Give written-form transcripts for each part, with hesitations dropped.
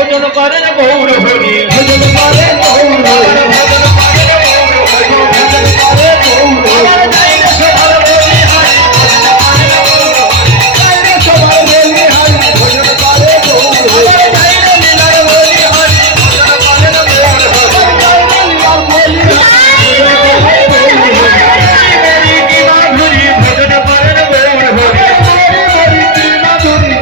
ভজন করেন গৌর হরি ভজন করে গৌর হরি ভজন করে গৌর হরি ভজন করে গৌর হরি যাইরে সবার বলি হারি যাইরে সবার বলি হারি ভজন করে গৌর হরি যাইরে লীলার বলি হারি ভজন করেন গৌর হরি যাইরে লীলার বলি হারি মেরি কি মাধুরী ভজন করেন গৌর হরি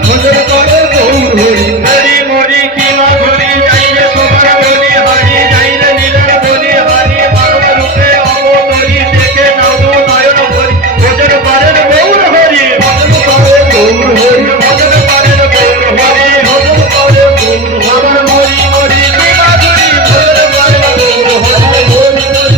ভজন করে গৌর হরি হরি মরি কি মাধুরী যাইরে সবার বলি হারি যাইরে লীলার বলি হারি মানব রূপে অবতরী দেখে নব নয়ন ভরি ভজন করেন গৌর হরি ভজন করে গৌর হরি ভজন করেন গৌর হরি ভজন করে গৌর হরি আমার মরি মরি কি মাধুরী ভজন করেন গৌর হরি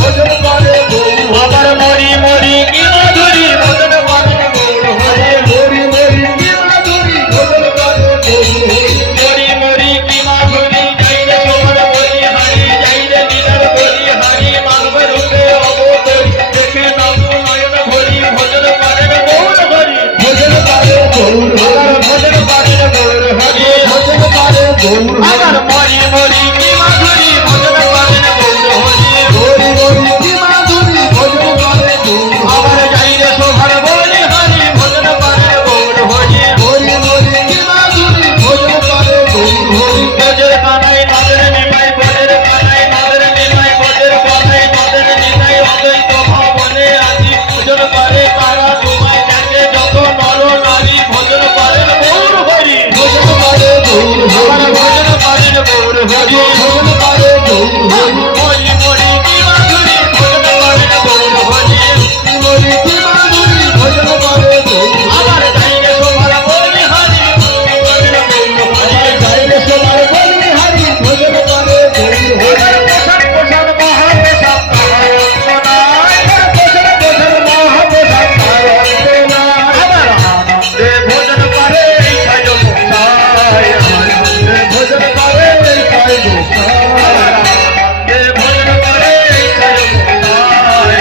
ভজন করে গৌর আমার মরি মরি কি মাধুরী ভজন করেন গৌর হরি হরি হরি কি মাধুরী ভজন করে গৌর হরি মরি মরি কি মাধুরী যাইরে সবার বলি হারি যাইরে লীলার বলি হারি মানব রূপে অবতরী দেখে নব নয়ন ভরি ভজন করেন গৌর হরি ভজন করে গৌর হরি ভজন করেন গৌর হরি ভজন করে গৌর আমার হরি মরি মরি কি মাধুরী ভজন করেন গৌর হরি হরি হরি কি মাধুরী ভজন করে গৌর হরি আমার যাইরে সবার বলি হারি ভজন করেন গৌর হরি হরি হরি কি মাধুরী ভজন করে গৌর হরি বজর কানাই নদের নিমাই বজর কানাই নদের নিমাই বজর কানাই নদের নিমাই অদ্বৈত ভবনে আজি পূজন করে তারা তোমায় দেখে যত নর নারী ভজন করেন গৌর হরি ভজন করে গৌর আমার হরি ভজন করেন গৌর হরি ভজন করে গৌর হরি মরি মরি কি মাধুরী ভজন করেন গৌর হরি হরি কি মাধুরী ভজন করে গৌর হরি আমার যাইরে সবার বলি হারি ভজন করেন গৌর হরি যাইরে সবার বলি হারি ভজন করে গৌর হরি আমার পোষণ পোষণ মহাপ্রসাদ তাহার অন্ত নাই। ভজন ভজন মহাপ্রসাদ তার অন্ত নাই। আমার আনন্দে ভজন করে এই সায় গোসাই। ভজন করে এই কায় গোসাই। আমার আনন্দে ভজন করে এই সায় গোসাই।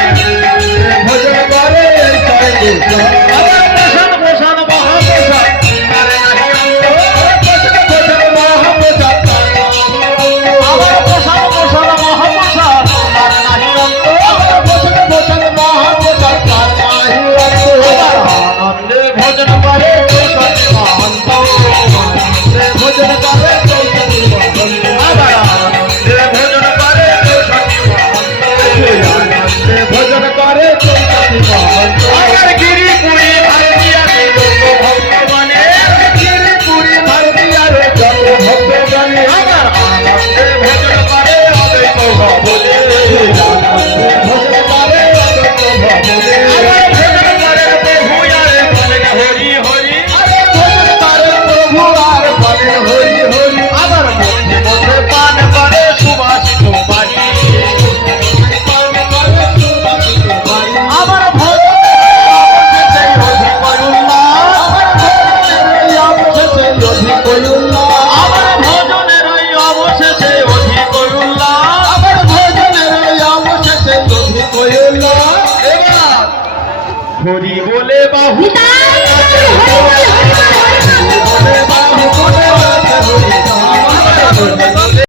ভজন করে এই কায় গোসাই। আমার পোষণ পোষণ মহাপ্রসাদ তার নাহি অন্ত। ভজন ভজন মহাপ্রসাদ তার অন্ত নাই। আমার পোষণ পোষণ মহাপ্রসাদ তার নাহি অন্ত। ভজন ভজন মহাপ্রসাদ তার নাহি অন্ত। আমার আনন্দে ভজন করে চৌষট্টি মহন্ত। ভজন করে চৈতন্য মহন্ত। আমার আনন্দে ভজন করে চৌষট্টি মহন্ত। ভজন করে চৈতন্য মহন্ত। আমার গিরিপুরী ভারতীয়াকে যত ভক্তগণে গিরিপুরী ভারতীয়ারে যত ভক্তগণে আমার আনন্দে ভজন করে অদ্বৈত ভবনে। ভজন করে অদ্বৈত ভবনে। আমার ভজন করে প্রভু আরে বলেন হরি হরি। আরে ভজন করে প্রভু আর বলেন হরি হরি। আমার মধ্যে মধ্যে পান করে সুবাসিত বাণী। আমার ভজনের অবশেষে অধিক উল্লাস। আমার ভজনের এই অবশেষে অধিক উল্লাস। আমার ভজনের ওই অবশেষে অধিক উল্লাস। আমার ভজনের এই অবশেষে অধিক উল্লাস। এবার হরি বলে বাহু